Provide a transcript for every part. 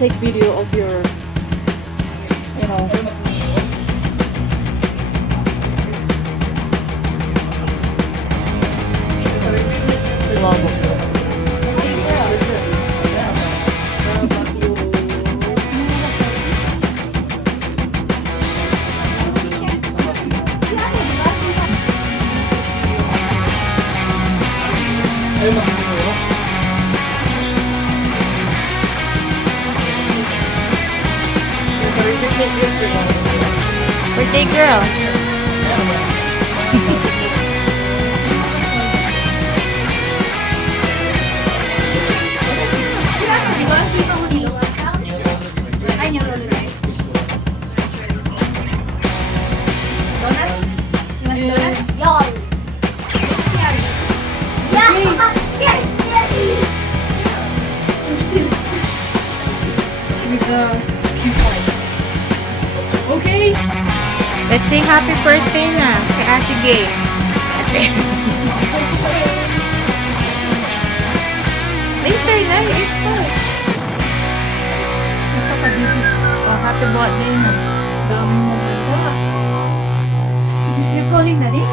take video of your, you know. Birthday girl. Okay. Let's sing happy birthday na kay Ate Gay. Ate. Later na, it's first. Oh, happy birthday na. Dami mo ganda. You're calling na din?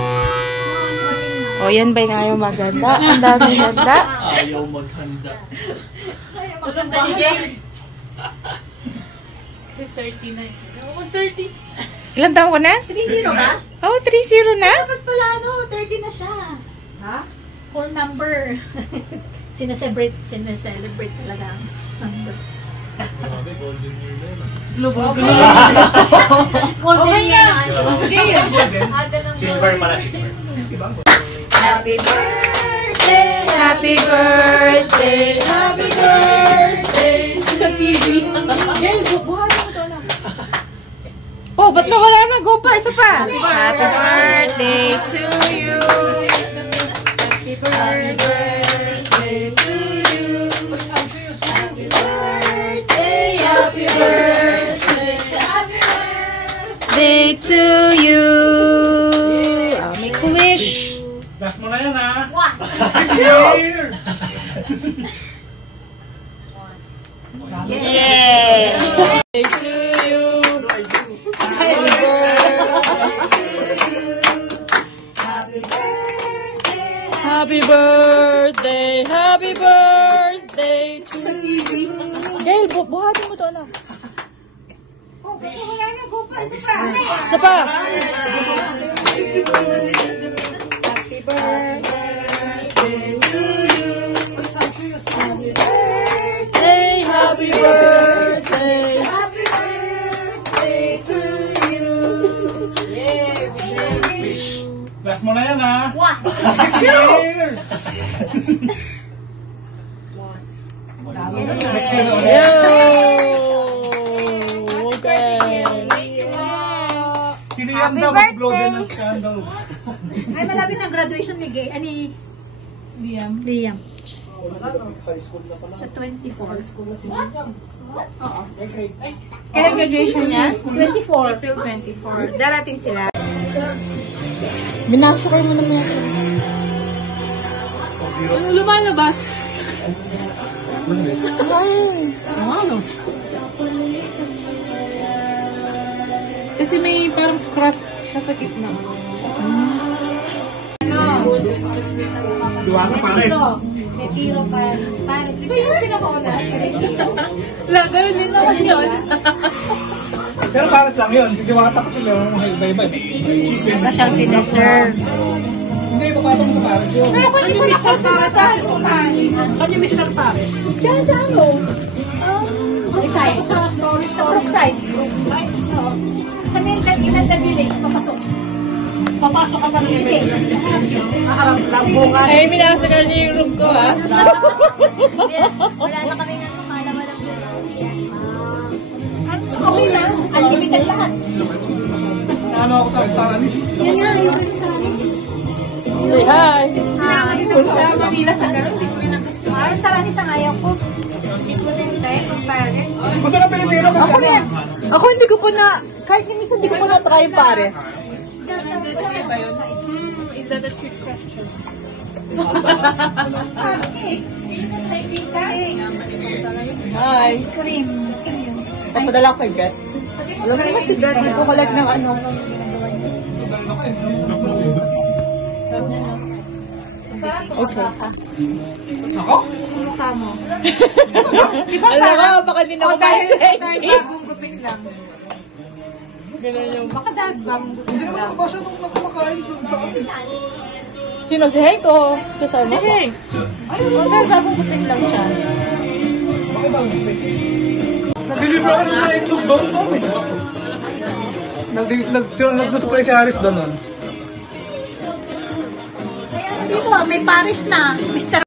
Oh, yan ba yung ayaw maganda? Ang dami ganda. Ayaw maghanda. Maganda ni Jay. 39. 130. Ilang taon ko na? 30 ka? Oh, 30 na? Dapat pala, 30 na siya. Ha? Whole number. Sineselebrate talaga ang number. Grabe, golden year na yun. Golden year na. Silver pala, silver. Happy birthday! Happy birthday! Happy birthday to you. Jay, bubuhatin mo to na. Oh, ba't nawala na? Go pa, isa pa. Happy birthday to you. Happy birthday to you. Happy birthday, happy birthday, happy Day to you. Oh, make a wish. Last mo na yan, ha? Yay! Day to you. Happy birthday. Happy birthday to you. Gail, buhatin mo to na. Oh, wala na. Go pa, isa pa. Isa pa. Happy birthday to you. Happy birthday. Happy birthday. Happy birthday to you. Last mo na yan, ha? Sino yan daw mag-blow din ng candle? Ay, malapit ang graduation ni Gay. Ani? Liam. Sa 24. Oo. Kailan graduation niya? 24. April 24. Darating sila. Binasakay mo naman yan. Ano lumalabas? Ano? Kasi may parang crust siya sa gitna. Duwata pares. May tiro pa. Pares. Di ba yung pinakauna? Wala, ganun din naman yun. Pero pares lang yun. Si Diwata kasi lang iba-iba. May chicken. Ba siyang sineserve? Hindi, papatong sa pares yun. Pero kung hindi ko na cross yung masahan, Saan yung Mr. Paris? Diyan sa ano? Brookside. Sa Brookside. Oo. Sa Mental Village, papasok. Papasok ka pa rin. Hindi. Maharap lang bunga. Ay, minasagal niyo yung room ko, ha? Wala na kami nga makalawa ng okay na. Unlimited lahat. Ano ako sa Staranis? Yan nga, yung restaurants. Say hi! Sinama din ako sa Manila sa ganun. Hindi ko rin ang gusto. Restaurants ang ayaw ko. Hindi ko din tayo ng Paris. Punta na Pilipino kasi Ako rin. Ako hindi ko pa na, kahit minsan hindi ko pa na try Paris. Is that a trick question? Hi. Ice cream. Papadala ko kay Beth. Alam mo naman si Beth, nagkukulag ng ano. Okay. Ako? Alam ko, baka din ako Dahil bagong gupit lang. Ganun yung... Baka dahil bagong gupit Hindi naman ako basa nung nakumakain doon sa akin. Sino? Si Hank o kasama ko? dahil bagong gupit lang siya. Bakit ba ang gupit? Nag-deliver ako ng mga itlog doon, Tommy. Nag-surprise si Harris doon nun. Dito, may Paris na. Mr.